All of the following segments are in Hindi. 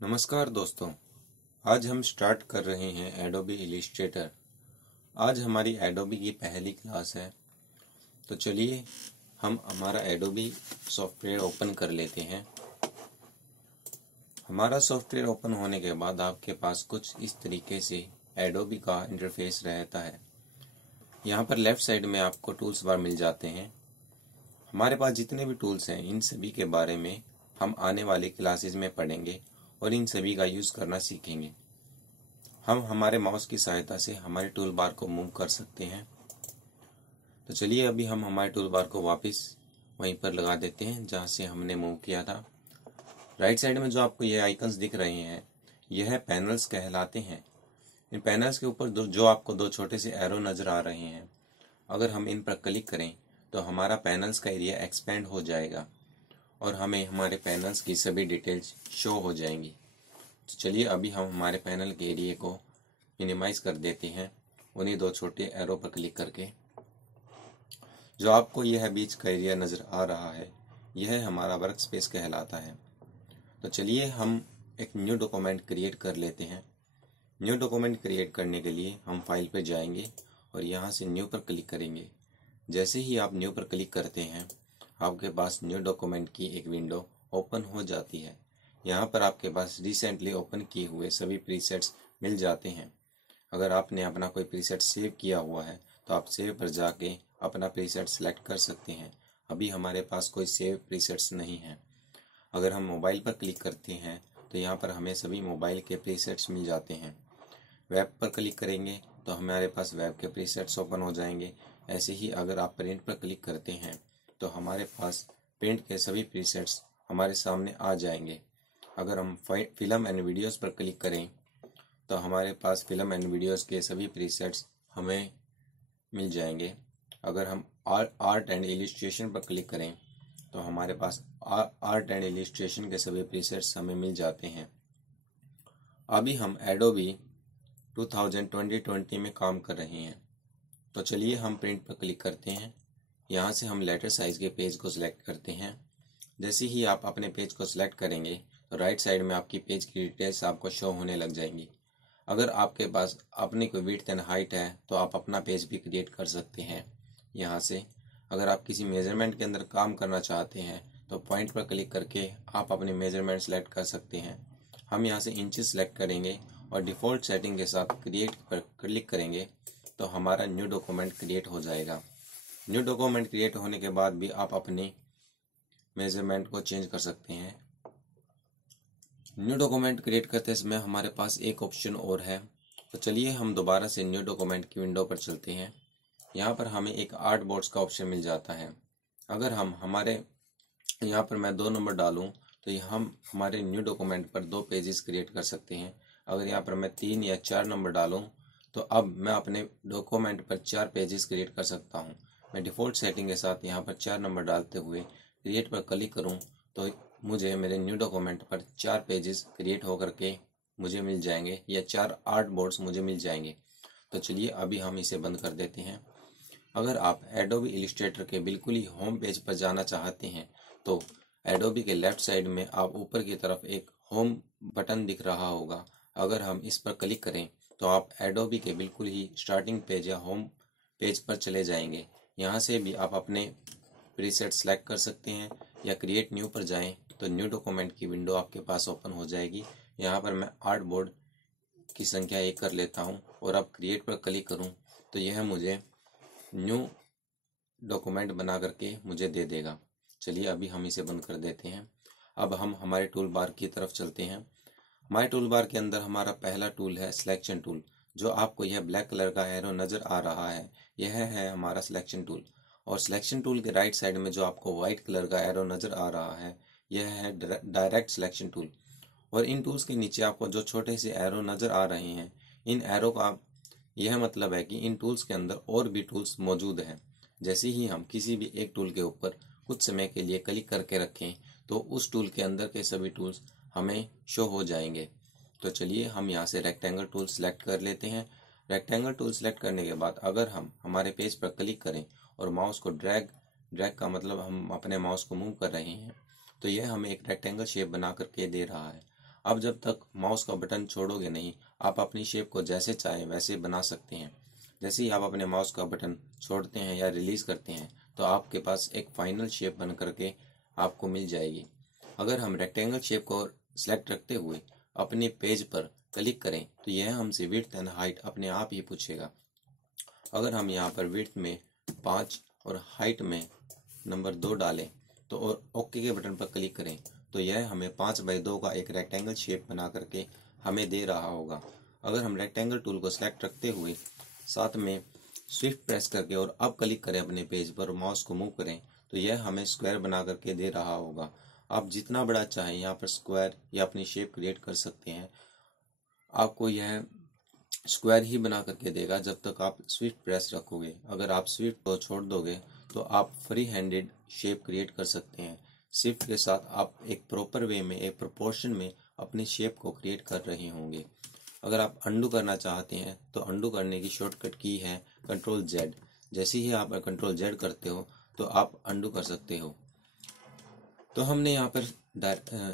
नमस्कार दोस्तों। आज हम स्टार्ट कर रहे हैं एडोबी इलिस्ट्रेटर। आज हमारी एडोबी की पहली क्लास है, तो चलिए हम हमारा एडोबी सॉफ्टवेयर ओपन कर लेते हैं। हमारा सॉफ्टवेयर ओपन होने के बाद आपके पास कुछ इस तरीके से एडोबी का इंटरफेस रहता है। यहाँ पर लेफ्ट साइड में आपको टूल्स बार मिल जाते हैं। हमारे पास जितने भी टूल्स हैं इन सभी के बारे में हम आने वाली क्लासेस में पढ़ेंगे और इन सभी का यूज़ करना सीखेंगे। हम हमारे माउस की सहायता से हमारे टूल बार को मूव कर सकते हैं। तो चलिए अभी हम हमारे टूल बार को वापस वहीं पर लगा देते हैं जहाँ से हमने मूव किया था। राइट साइड में जो आपको ये आइकन्स दिख रहे हैं यह पैनल्स कहलाते हैं। इन पैनल्स के ऊपर जो आपको दो छोटे से एरो नज़र आ रहे हैं, अगर हम इन पर क्लिक करें तो हमारा पैनल्स का एरिया एक्सपेंड हो जाएगा और हमें हमारे पैनल्स की सभी डिटेल्स शो हो जाएंगी। तो चलिए अभी हम हमारे पैनल के एरिया को मिनिमाइज कर देते हैं उन्हीं दो छोटे एरो पर क्लिक करके। जो आपको यह बीच का एरिया नज़र आ रहा है यह हमारा वर्क स्पेस कहलाता है। तो चलिए हम एक न्यू डॉक्यूमेंट क्रिएट कर लेते हैं। न्यू डॉक्यूमेंट क्रिएट करने के लिए हम फाइल पर जाएंगे और यहाँ से न्यू पर क्लिक करेंगे। जैसे ही आप न्यू पर क्लिक करते हैं आपके पास न्यू डॉक्यूमेंट की एक विंडो ओपन हो जाती है। यहाँ पर आपके पास रिसेंटली ओपन किए हुए सभी प्रीसेट्स मिल जाते हैं। अगर आपने अपना कोई प्रीसेट सेव किया हुआ है तो आप सेव पर जाके अपना प्रीसेट सेलेक्ट कर सकते हैं। अभी हमारे पास कोई सेव प्रीसेट्स नहीं है। अगर हम मोबाइल पर क्लिक करते हैं तो यहाँ पर हमें सभी मोबाइल के प्रीसेट्स मिल जाते हैं। वेब पर क्लिक करेंगे तो हमारे पास वेब के प्रीसेट्स ओपन हो जाएंगे। ऐसे ही अगर आप प्रिंट पर क्लिक करते हैं तो हमारे पास प्रिंट के सभी प्रीसेट्स हमारे सामने आ जाएंगे। अगर हम फिल्म एंड वीडियोस पर क्लिक करें तो हमारे पास फिल्म एंड वीडियोस के सभी प्रीसेट्स हमें मिल जाएंगे। अगर हम आर्ट एंड इलिस्ट्रेशन पर क्लिक करें तो हमारे पास आर्ट एंड इलिस्ट्रेशन के सभी प्रीसेट्स हमें मिल जाते हैं। अभी हम एडोबी 2020 में काम कर रहे हैं, तो चलिए हम प्रिंट पर क्लिक करते हैं। यहाँ से हम लेटर साइज के पेज को सिलेक्ट करते हैं। जैसे ही आप अपने पेज को सिलेक्ट करेंगे तो राइट साइड में आपकी पेज की डिटेल्स आपको शो होने लग जाएंगी। अगर आपके पास अपनी कोई विड्थ एंड हाइट है तो आप अपना पेज भी क्रिएट कर सकते हैं यहाँ से। अगर आप किसी मेजरमेंट के अंदर काम करना चाहते हैं तो पॉइंट पर क्लिक करके आप अपने मेजरमेंट सेलेक्ट कर सकते हैं। हम यहाँ से इंचेस सेलेक्ट करेंगे और डिफ़ॉल्ट सेटिंग के साथ क्रिएट पर क्लिक करेंगे तो हमारा न्यू डॉक्यूमेंट क्रिएट हो जाएगा। न्यू डॉक्यूमेंट क्रिएट होने के बाद भी आप अपनी मेजरमेंट को चेंज कर सकते हैं। न्यू डॉक्यूमेंट क्रिएट करते समय हमारे पास एक ऑप्शन और है, तो चलिए हम दोबारा से न्यू डॉक्यूमेंट की विंडो पर चलते हैं। यहाँ पर हमें एक आर्ट बोर्ड्स का ऑप्शन मिल जाता है। अगर हम हमारे यहाँ पर मैं 2 नंबर डालूँ तो हम हमारे न्यू डॉक्यूमेंट पर 2 पेजेस क्रिएट कर सकते हैं। अगर यहाँ पर मैं 3 या 4 नंबर डालूँ तो अब मैं अपने डॉक्यूमेंट पर 4 पेजेस क्रिएट कर सकता हूँ। मैं डिफ़ॉल्ट सेटिंग के साथ यहाँ पर 4 नंबर डालते हुए क्रिएट पर क्लिक करूँ तो मुझे मेरे न्यू डॉक्यूमेंट पर 4 पेजेस क्रिएट होकर के मुझे मिल जाएंगे या 4 आर्ट बोर्ड्स मुझे मिल जाएंगे। तो चलिए अभी हम इसे बंद कर देते हैं। अगर आप एडोबी इलिस्ट्रेटर के बिल्कुल ही होम पेज पर जाना चाहते हैं तो एडोबी के लेफ्ट साइड में आप ऊपर की तरफ एक होम बटन दिख रहा होगा। अगर हम इस पर क्लिक करें तो आप एडोबी के बिल्कुल ही स्टार्टिंग पेज या होम पेज पर चले जाएंगे। यहाँ से भी आप अपने प्रीसेट सेलेक्ट कर सकते हैं या क्रिएट न्यू पर जाएं तो न्यू डॉक्यूमेंट की विंडो आपके पास ओपन हो जाएगी। यहाँ पर मैं आर्ट बोर्ड की संख्या 1 कर लेता हूँ और अब क्रिएट पर क्लिक करूँ तो यह मुझे न्यू डॉक्यूमेंट बना करके मुझे दे देगा। चलिए अभी हम इसे बंद कर देते हैं। अब हम हमारे टूल बार की तरफ चलते हैं। हमारे टूल बार के अंदर हमारा पहला टूल है सिलेक्शन टूल। जो आपको यह ब्लैक कलर का एरो नज़र आ रहा है यह है हमारा सिलेक्शन टूल। और सिलेक्शन टूल के राइट साइड में जो आपको वाइट कलर का एरो नज़र आ रहा है यह है डायरेक्ट सिलेक्शन टूल। और इन टूल्स के नीचे आपको जो छोटे से एरो नज़र आ रहे हैं इन एरो का यह मतलब है कि इन टूल्स के अंदर और भी टूल्स मौजूद हैं। जैसे ही हम किसी भी एक टूल के ऊपर कुछ समय के लिए क्लिक करके रखें तो उस टूल के अंदर के सभी टूल्स हमें शो हो जाएंगे। तो चलिए हम यहाँ से रेक्टेंगल टूल सेलेक्ट कर लेते हैं। रेक्टेंगल टूल सेलेक्ट करने के बाद अगर हम हमारे पेज पर क्लिक करें और माउस को ड्रैग का मतलब हम अपने माउस को मूव कर रहे हैं तो यह हमें एक रेक्टेंगल शेप बना करके दे रहा है। आप जब तक माउस का बटन छोड़ोगे नहीं, आप अपनी शेप को जैसे चाहें वैसे बना सकते हैं। जैसे ही आप अपने माउस का बटन छोड़ते हैं या रिलीज करते हैं तो आपके पास एक फाइनल शेप बन करके आपको मिल जाएगी। अगर हम रेक्टेंगल शेप को सिलेक्ट रखते हुए अपने पेज पर क्लिक करें तो यह हमसे विड्थ एंड हाइट अपने आप ही पूछेगा। अगर हम यहाँ पर विड्थ में 5 और हाइट में नंबर 2 डालें तो और ओके के बटन पर क्लिक करें तो यह हमें 5x2 का एक रेक्टेंगल शेप बना करके हमें दे रहा होगा। अगर हम रेक्टेंगल टूल को सिलेक्ट रखते हुए साथ में शिफ्ट प्रेस करके और अब क्लिक करें अपने पेज पर, माउस को मूव करें तो यह हमें स्क्वायर बना करके दे रहा होगा। आप जितना बड़ा चाहें यहाँ पर स्क्वायर या अपनी शेप क्रिएट कर सकते हैं। आपको यह स्क्वायर ही बना करके देगा जब तक आप स्विफ्ट प्रेस रखोगे। अगर आप स्विफ्ट को छोड़ दोगे तो आप फ्री हैंडेड शेप क्रिएट कर सकते हैं। शिफ्ट के साथ आप एक प्रॉपर वे में, एक प्रोपोर्शन में अपनी शेप को क्रिएट कर रहे होंगे। अगर आप अंडू करना चाहते हैं तो अंडू करने की शॉर्टकट की है Ctrl+Z। जैसे ही आप Ctrl+Z करते हो तो आप अंडू कर सकते हो। तो हमने यहाँ पर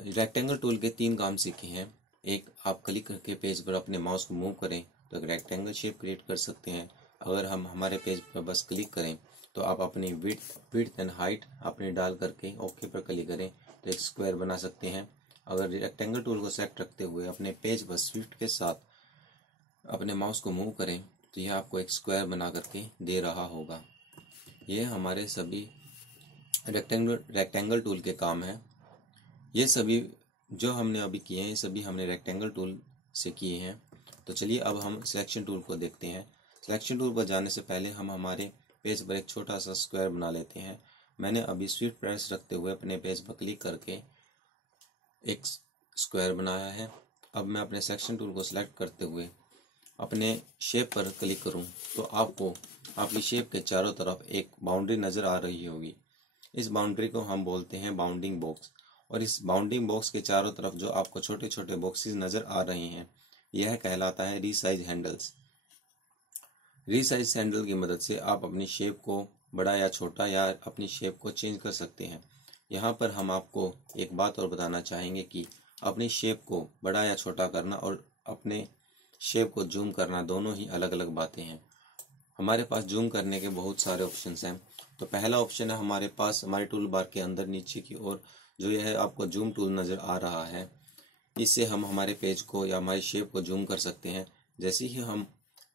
रेक्टेंगल टूल के 3 काम सीखे हैं। एक, आप क्लिक करके पेज पर अपने माउस को मूव करें तो एक रेक्टेंगल शेप क्रिएट कर सकते हैं। अगर हम हमारे पेज पर बस क्लिक करें तो आप अपनी विड्थ एंड हाइट अपनी डाल करके ओके पर क्लिक करें तो एक स्क्वायर बना सकते हैं। अगर रेक्टेंगल टूल को सेलेक्ट रखते हुए अपने पेज पर स्विफ्ट के साथ अपने माउस को मूव करें तो यह आपको एक स्क्वायर बना करके दे रहा होगा। ये हमारे सभी रेक्टेंगल टूल के काम हैं। ये सभी जो हमने अभी किए हैं ये सभी हमने रेक्टेंगल टूल से किए हैं। तो चलिए अब हम सिलेक्शन टूल को देखते हैं। सिलेक्शन टूल पर जाने से पहले हम हमारे पेज पर एक छोटा सा स्क्वायर बना लेते हैं। मैंने अभी स्विफ्ट प्रेस रखते हुए अपने पेज पर क्लिक करके एक स्क्वायर बनाया है। अब मैं अपने सिलेक्शन टूल को सिलेक्ट करते हुए अपने शेप पर क्लिक करूं तो आपको आपकी शेप के चारों तरफ एक बाउंड्री नज़र आ रही होगी। इस बाउंड्री को हम बोलते हैं बाउंडिंग बॉक्स। और इस बाउंडिंग बॉक्स के चारों तरफ जो आपको छोटे छोटे बॉक्सेस नज़र आ रहे हैं यह कहलाता है रीसाइज हैंडल्स। रीसाइज हैंडल की मदद से आप अपनी शेप को बड़ा या छोटा या अपनी शेप को चेंज कर सकते हैं। यहाँ पर हम आपको एक बात और बताना चाहेंगे कि अपनी शेप को बड़ा या छोटा करना और अपने शेप को जूम करना दोनों ही अलग अलग बातें हैं। हमारे पास जूम करने के बहुत सारे ऑप्शंस हैं। तो पहला ऑप्शन है हमारे पास हमारे टूल बार के अंदर नीचे की ओर जो यह आपको जूम टूल नज़र आ रहा है। इससे हम हमारे पेज को या हमारी शेप को जूम कर सकते हैं। जैसे ही हम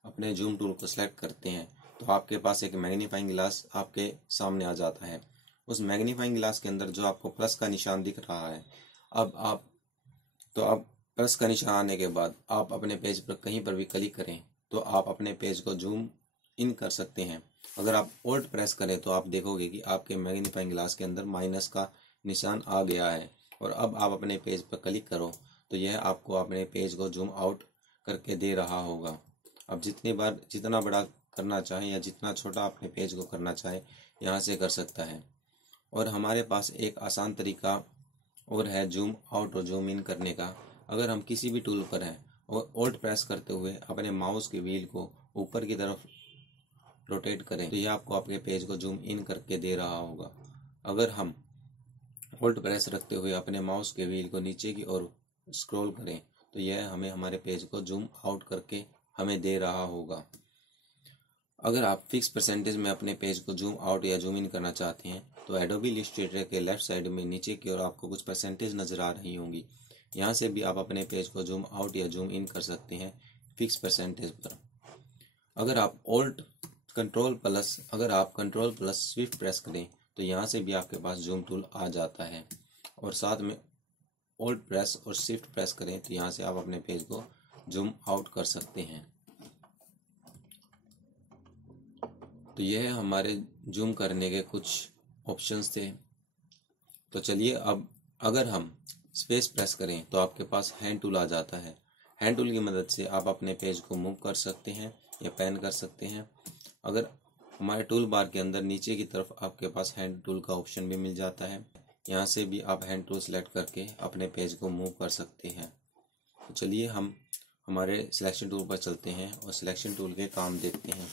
अपने जूम टूल को सिलेक्ट करते हैं तो आपके पास एक मैग्नीफाइंग ग्लास आपके सामने आ जाता है। उस मैग्नीफाइंग ग्लास के अंदर जो आपको प्लस का निशान दिख रहा है, अब प्लस का निशान आने के बाद आप अपने पेज पर कहीं पर भी क्लिक करें तो आप अपने पेज को जूम इन कर सकते हैं। अगर आप ऑल्ट प्रेस करें तो आप देखोगे कि आपके मैग्नीफाइंग ग्लास के अंदर माइनस का निशान आ गया है। और अब आप अपने पेज पर क्लिक करो तो यह आपको अपने पेज को जूम आउट करके दे रहा होगा। अब जितना बड़ा करना चाहें या जितना छोटा अपने पेज को करना चाहें यहाँ से कर सकता है। और हमारे पास एक आसान तरीका और है जूम आउट और जूम इन करने का। अगर हम किसी भी टूल पर हैं और ऑल्ट प्रेस करते हुए अपने माउस के व्हील को ऊपर की तरफ रोटेट करें तो यह आपको आपके पेज को जूम इन करके दे रहा होगा। अगर हम होल्ड प्रेस रखते हुए अपने माउस के व्हील को नीचे की ओर स्क्रॉल करें तो यह हमें हमारे पेज को जूम आउट करके हमें दे रहा होगा। अगर आप फिक्स परसेंटेज में अपने पेज को जूम आउट या जूम इन करना चाहते हैं तो एडोबी इलस्ट्रेटर के लेफ्ट साइड में नीचे की ओर आपको कुछ परसेंटेज नज़र आ रही होंगी। यहाँ से भी आप अपने पेज को जूम आउट या जूम इन कर सकते हैं फिक्स परसेंटेज पर। अगर आप कंट्रोल प्लस स्विफ्ट प्रेस करें तो यहाँ से भी आपके पास जूम टूल आ जाता है। और साथ में ऑल्ट प्रेस और शिफ्ट प्रेस करें तो यहाँ से आप अपने पेज को जूम आउट कर सकते हैं। तो यह हमारे जूम करने के कुछ ऑप्शंस थे। तो चलिए अब अगर हम स्पेस प्रेस करें तो आपके पास हैंड टूल आ जाता है। हैंड टूल की मदद से आप अपने पेज को मूव कर सकते हैं या पैन कर सकते हैं। अगर हमारे टूल बार के अंदर नीचे की तरफ आपके पास हैंड टूल का ऑप्शन भी मिल जाता है। यहाँ से भी आप हैंड टूल सेलेक्ट करके अपने पेज को मूव कर सकते हैं। तो चलिए हम हमारे सिलेक्शन टूल पर चलते हैं और सिलेक्शन टूल के काम देखते हैं।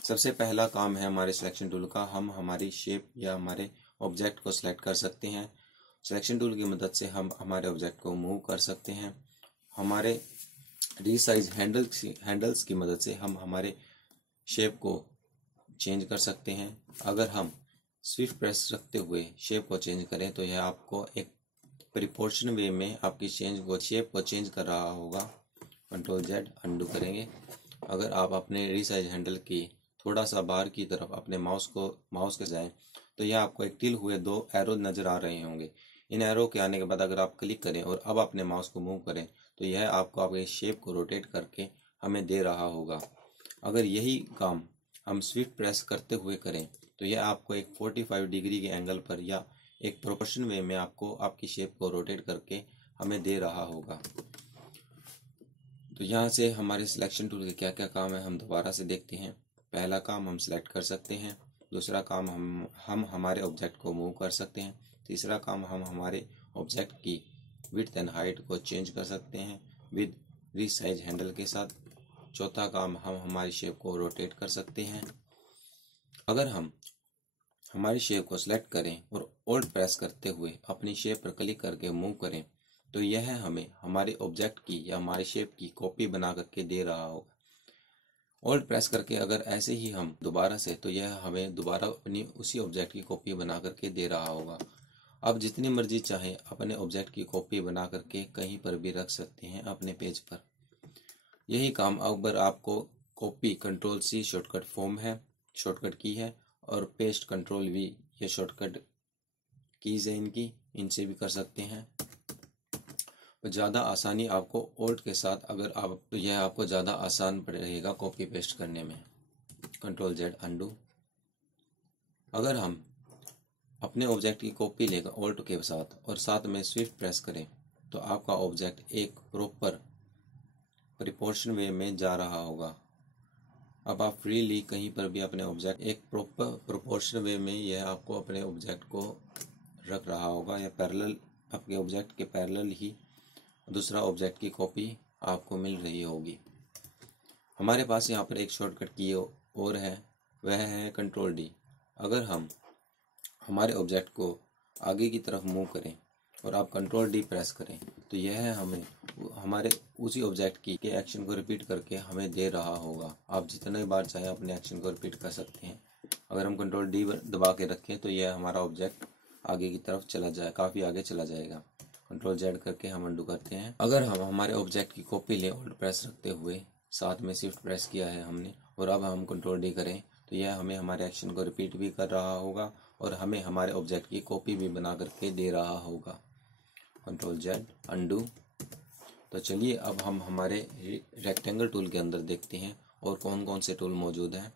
सबसे पहला काम है हमारे सिलेक्शन टूल का, हम हमारी शेप या हमारे ऑब्जेक्ट को सिलेक्ट कर सकते हैं। सिलेक्शन टूल की मदद से हम हमारे ऑब्जेक्ट को मूव कर सकते हैं। हमारे रीसाइज हैंडल्स की मदद से हम हमारे शेप को चेंज कर सकते हैं। अगर हम स्विफ्ट प्रेस रखते हुए शेप को चेंज करें तो यह आपको एक प्रिपोर्शन वे में आपकी शेप को चेंज कर रहा होगा। कंट्रोल जेड अंडू करेंगे। अगर आप अपने रीसाइज हैंडल की थोड़ा सा बाहर की तरफ अपने माउस के जाएं तो यह आपको एक टिल हुए 2 एरो नजर आ रहे होंगे। इन एरो के आने के बाद अगर आप क्लिक करें और अब अपने माउस को मूव करें तो यह आपको आपके शेप को रोटेट करके हमें दे रहा होगा। अगर यही काम हम स्विफ्ट प्रेस करते हुए करें तो यह आपको एक 45 डिग्री के एंगल पर या एक प्रोपोर्शन वे में आपको आपकी शेप को रोटेट करके हमें दे रहा होगा। तो यहाँ से हमारे सिलेक्शन टूल के क्या क्या काम है हम दोबारा से देखते हैं। पहला काम हम सिलेक्ट कर सकते हैं। दूसरा काम हम हमारे ऑब्जेक्ट को मूव कर सकते हैं। तीसरा काम हम हमारे ऑब्जेक्ट की विड्थ एंड हाइट को चेंज कर सकते हैं विद रीसाइज हैंडल के साथ। चौथा काम हम हमारी शेप को रोटेट कर सकते हैं। अगर हम हमारी शेप को सिलेक्ट करें और ओल्ड प्रेस करते हुए अपनी शेप पर क्लिक करके मूव करें तो यह हमें हमारे ऑब्जेक्ट की या हमारी शेप की कॉपी बना करके दे रहा होगा। ओल्ड प्रेस करके अगर ऐसे ही हम दोबारा से तो यह हमें दोबारा अपनी उसी ऑब्जेक्ट की कॉपी बना करके दे रहा होगा। अब जितनी मर्जी चाहे अपने ऑब्जेक्ट की कॉपी बना करके कहीं पर भी रख सकते हैं अपने पेज पर। यही काम अगर आपको copy control C shortcut form है, शॉर्टकट की है, और पेस्ट कंट्रोल वी ये शॉर्टकट कीज है इनसे भी कर सकते हैं। तो ज़्यादा आसानी आपको ओल्ड के साथ अगर आप तो यह आपको ज़्यादा आसान रहेगा कॉपी पेस्ट करने में। Control Z undo. अगर हम अपने ऑब्जेक्ट की कॉपी लेकर ओल्ड के साथ और साथ में स्विफ्ट प्रेस करें तो आपका ऑब्जेक्ट एक प्रॉपर प्रिपोर्शन वे में जा रहा होगा। अब आप फ्रीली कहीं पर भी अपने ऑब्जेक्ट एक प्रॉपर प्रोपोर्शन वे में यह आपको अपने ऑब्जेक्ट को रख रहा होगा या पैरेलल आपके ऑब्जेक्ट के पैरेलल ही दूसरा ऑब्जेक्ट की कॉपी आपको मिल रही होगी। हमारे पास यहाँ पर एक शॉर्टकट की और है, वह है कंट्रोल डी। अगर हम हमारे ऑब्जेक्ट को आगे की तरफ मूव करें और आप कंट्रोल डी प्रेस करें तो यह हमें हमारे उसी ऑब्जेक्ट की के एक्शन को रिपीट करके हमें दे रहा होगा। आप जितने बार चाहे अपने एक्शन को रिपीट कर सकते हैं। अगर हम कंट्रोल डी दबा के रखें तो यह हमारा ऑब्जेक्ट आगे की तरफ चला जाए, काफ़ी आगे चला जाएगा। कंट्रोल जेड करके हम अंडू करते हैं। अगर हम हमारे ऑब्जेक्ट की कॉपी लें होल्ड प्रेस रखते हुए, साथ में शिफ्ट प्रेस किया है हमने, और अब हम कंट्रोल डी करें तो यह हमें हमारे एक्शन को रिपीट भी कर रहा होगा और हमें हमारे ऑब्जेक्ट की कॉपी भी बना करके दे रहा होगा। Control Z undo. तो चलिए अब हम हमारे रेक्टेंगल टूल के अंदर देखते हैं और कौन कौन से टूल मौजूद हैं।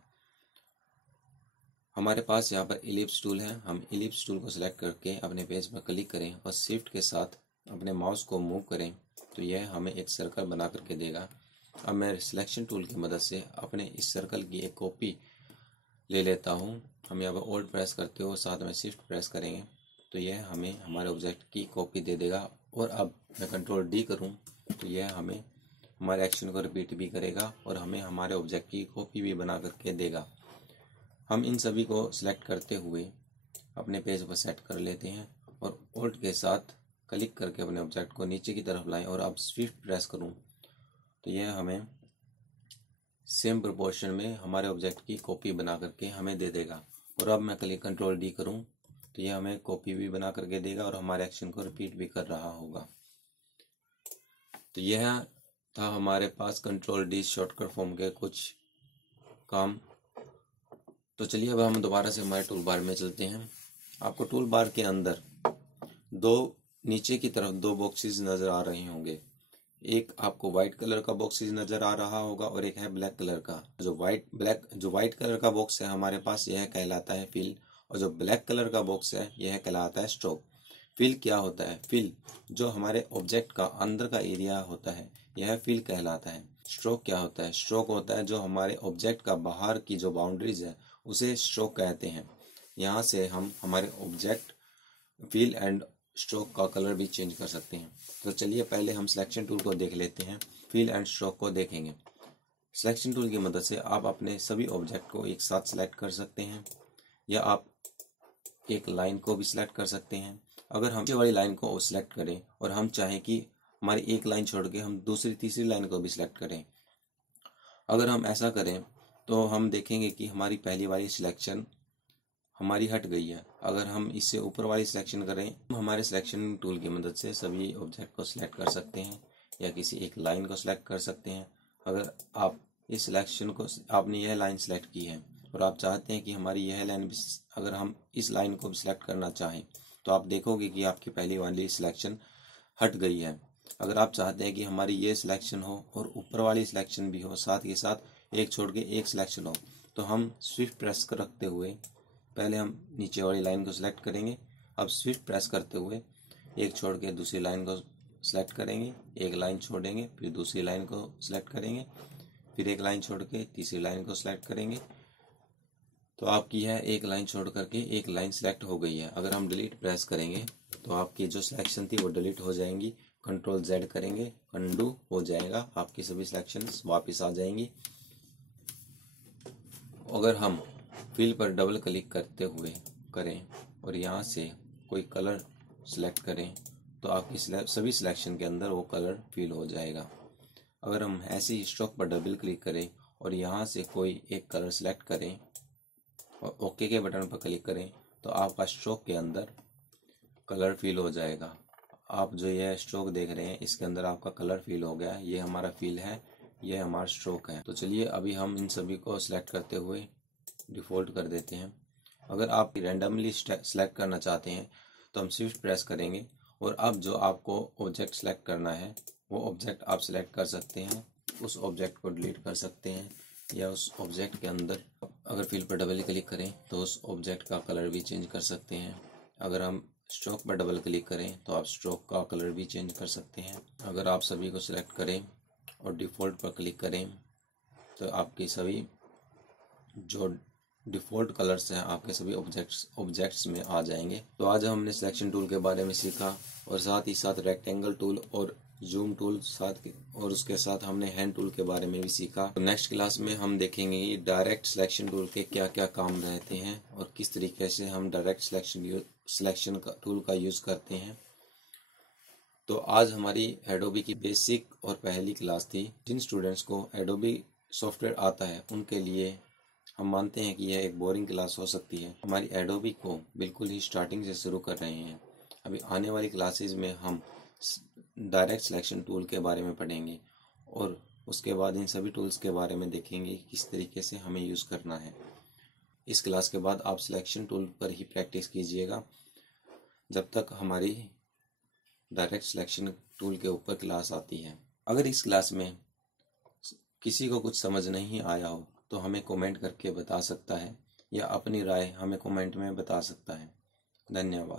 हमारे पास यहाँ पर इलिप्स टूल है। हम इलिप्स टूल को सिलेक्ट करके अपने पेज पर क्लिक करें और शिफ्ट के साथ अपने माउस को मूव करें तो यह हमें एक सर्कल बना करके देगा। अब मैं सिलेक्शन टूल की मदद से अपने इस सर्कल की एक कॉपी ले लेता हूँ। हम यहाँ पर ओल्ड प्रेस करते हो साथ में शिफ्ट प्रेस करेंगे तो यह हमें हमारे ऑब्जेक्ट की कॉपी दे देगा। और अब मैं कंट्रोल डी करूं तो यह हमें हमारे एक्शन को रिपीट भी करेगा और हमें हमारे ऑब्जेक्ट की कॉपी भी बना करके देगा। हम इन सभी को सिलेक्ट करते हुए अपने पेज पर सेट कर लेते हैं और ओल्ड के साथ क्लिक करके अपने ऑब्जेक्ट को नीचे की तरफ लाएं और अब शिफ्ट प्रेस करूं तो यह हमें सेम प्रोपोर्शन में हमारे ऑब्जेक्ट की कॉपी बना करके हमें दे देगा। और अब मैं कंट्रोल डी करूं तो यह हमें कॉपी भी बना करके देगा और हमारे एक्शन को रिपीट भी कर रहा होगा। तो यह था हमारे पास कंट्रोल डी शॉर्टकट फॉर्म के कुछ काम। तो चलिए अब हम दोबारा से हमारे टूल बार में चलते हैं। आपको टूल बार के अंदर नीचे की तरफ 2 बॉक्सेस नजर आ रहे होंगे। एक आपको व्हाइट कलर का बॉक्सेस नजर आ रहा होगा और एक है ब्लैक कलर का। जो व्हाइट कलर का बॉक्स है हमारे पास यह कहलाता है फिल, और जो ब्लैक कलर का बॉक्स है यह कहलाता है स्ट्रोक। फिल क्या होता है? फिल जो हमारे ऑब्जेक्ट का अंदर का एरिया होता है यह फिल कहलाता है। स्ट्रोक क्या होता है? स्ट्रोक होता है जो हमारे ऑब्जेक्ट का बाहर की जो बाउंड्रीज है उसे स्ट्रोक कहते हैं। यहाँ से हम हमारे ऑब्जेक्ट फिल एंड स्ट्रोक का कलर भी चेंज कर सकते हैं। तो चलिए पहले हम सिलेक्शन टूल को देख लेते हैं, फिल एंड स्ट्रोक को देखेंगे। सिलेक्शन टूल की मदद से आप अपने सभी ऑब्जेक्ट को एक साथ सिलेक्ट कर सकते हैं या आप एक लाइन को भी सिलेक्ट कर सकते हैं। अगर हम नीचे वाली लाइन को सिलेक्ट करें और हम चाहें कि हमारी एक लाइन छोड़ के हम दूसरी तीसरी लाइन को भी सिलेक्ट करें, अगर हम ऐसा करें तो हम देखेंगे कि हमारी पहली वाली सिलेक्शन हमारी हट गई है। अगर हम इससे ऊपर वाली सिलेक्शन करें, हम हमारे सिलेक्शन टूल की मदद से सभी ऑब्जेक्ट को सिलेक्ट कर सकते हैं या किसी एक लाइन को सिलेक्ट कर सकते हैं। अगर आप इस सिलेक्शन को, आपने यह लाइन सिलेक्ट की है और आप चाहते हैं कि हमारी यह लाइन भी, अगर हम इस लाइन को भी सिलेक्ट करना चाहें तो आप देखोगे कि आपकी पहली वाली सिलेक्शन हट गई है। अगर आप चाहते हैं कि हमारी ये सिलेक्शन हो और ऊपर वाली सिलेक्शन भी हो, साथ के साथ एक छोड़ के एक सिलेक्शन हो, तो हम शिफ्ट प्रेस कर रखते हुए पहले हम नीचे वाली लाइन को सिलेक्ट करेंगे। अब शिफ्ट प्रेस करते हुए एक छोड़ के दूसरी लाइन को सिलेक्ट करेंगे, एक लाइन छोड़ेंगे, फिर दूसरी लाइन को सिलेक्ट करेंगे, फिर एक लाइन छोड़ के तीसरी लाइन को सिलेक्ट करेंगे। तो आपकी यह एक लाइन छोड़ करके एक लाइन सिलेक्ट हो गई है। अगर हम डिलीट प्रेस करेंगे तो आपकी जो सिलेक्शन थी वो डिलीट हो जाएंगी। कंट्रोल Z करेंगे, अंडू हो जाएगा, आपकी सभी सिलेक्शंस वापस आ जाएंगी। अगर हम फिल पर डबल क्लिक करते हुए करें और यहाँ से कोई कलर सिलेक्ट करें तो आपकी सभी सिलेक्शन के अंदर वो कलर फिल हो जाएगा। अगर हम ऐसे ही स्ट्रोक पर डबल क्लिक करें और यहाँ से कोई एक कलर सिलेक्ट करें और ओके के बटन पर क्लिक करें तो आपका स्ट्रोक के अंदर कलर फिल हो जाएगा। आप जो यह स्ट्रोक देख रहे हैं इसके अंदर आपका कलर फिल हो गया। ये हमारा फिल है, ये हमारा स्ट्रोक है। तो चलिए अभी हम इन सभी को सिलेक्ट करते हुए डिफ़ॉल्ट कर देते हैं। अगर आप रैंडमली सिलेक्ट करना चाहते हैं तो हम शिफ्ट प्रेस करेंगे और अब जो आपको ऑब्जेक्ट सेलेक्ट करना है वो ऑब्जेक्ट आप सिलेक्ट कर सकते हैं। उस ऑब्जेक्ट को डिलीट कर सकते हैं या उस ऑब्जेक्ट के अंदर अगर फिल पर डबल क्लिक करें तो उस ऑब्जेक्ट का कलर भी चेंज कर सकते हैं। अगर हम स्ट्रोक पर डबल क्लिक करें तो आप स्ट्रोक का कलर भी चेंज कर सकते हैं। अगर आप सभी को सिलेक्ट करें और डिफ़ॉल्ट पर क्लिक करें तो आपकी सभी जो डिफ़ॉल्ट कलर्स हैं आपके सभी ऑब्जेक्ट्स में आ जाएंगे। तो आज हमने सिलेक्शन टूल के बारे में सीखा और साथ ही साथ रेक्टेंगल टूल और जूम टूल और उसके साथ हमने हैंड टूल के बारे में भी सीखा। तो नेक्स्ट क्लास में हम देखेंगे कि डायरेक्ट सिलेक्शन टूल के क्या क्या काम रहते हैं और किस तरीके से हम डायरेक्ट सिलेक्शन टूल का यूज़ करते हैं। तो आज हमारी एडोबी की बेसिक और पहली क्लास थी। जिन स्टूडेंट्स को एडोबी सॉफ्टवेयर आता है उनके लिए हम मानते हैं कि यह एक बोरिंग क्लास हो सकती है। हमारी एडोबी को बिल्कुल ही स्टार्टिंग से शुरू कर रहे हैं। अभी आने वाली क्लासेस में हम डायरेक्ट सिलेक्शन टूल के बारे में पढ़ेंगे और उसके बाद इन सभी टूल्स के बारे में देखेंगे किस तरीके से हमें यूज़ करना है। इस क्लास के बाद आप सिलेक्शन टूल पर ही प्रैक्टिस कीजिएगा जब तक हमारी डायरेक्ट सिलेक्शन टूल के ऊपर क्लास आती है। अगर इस क्लास में किसी को कुछ समझ नहीं आया हो तो हमें कमेंट करके बता सकता है या अपनी राय हमें कमेंट में बता सकता है। धन्यवाद।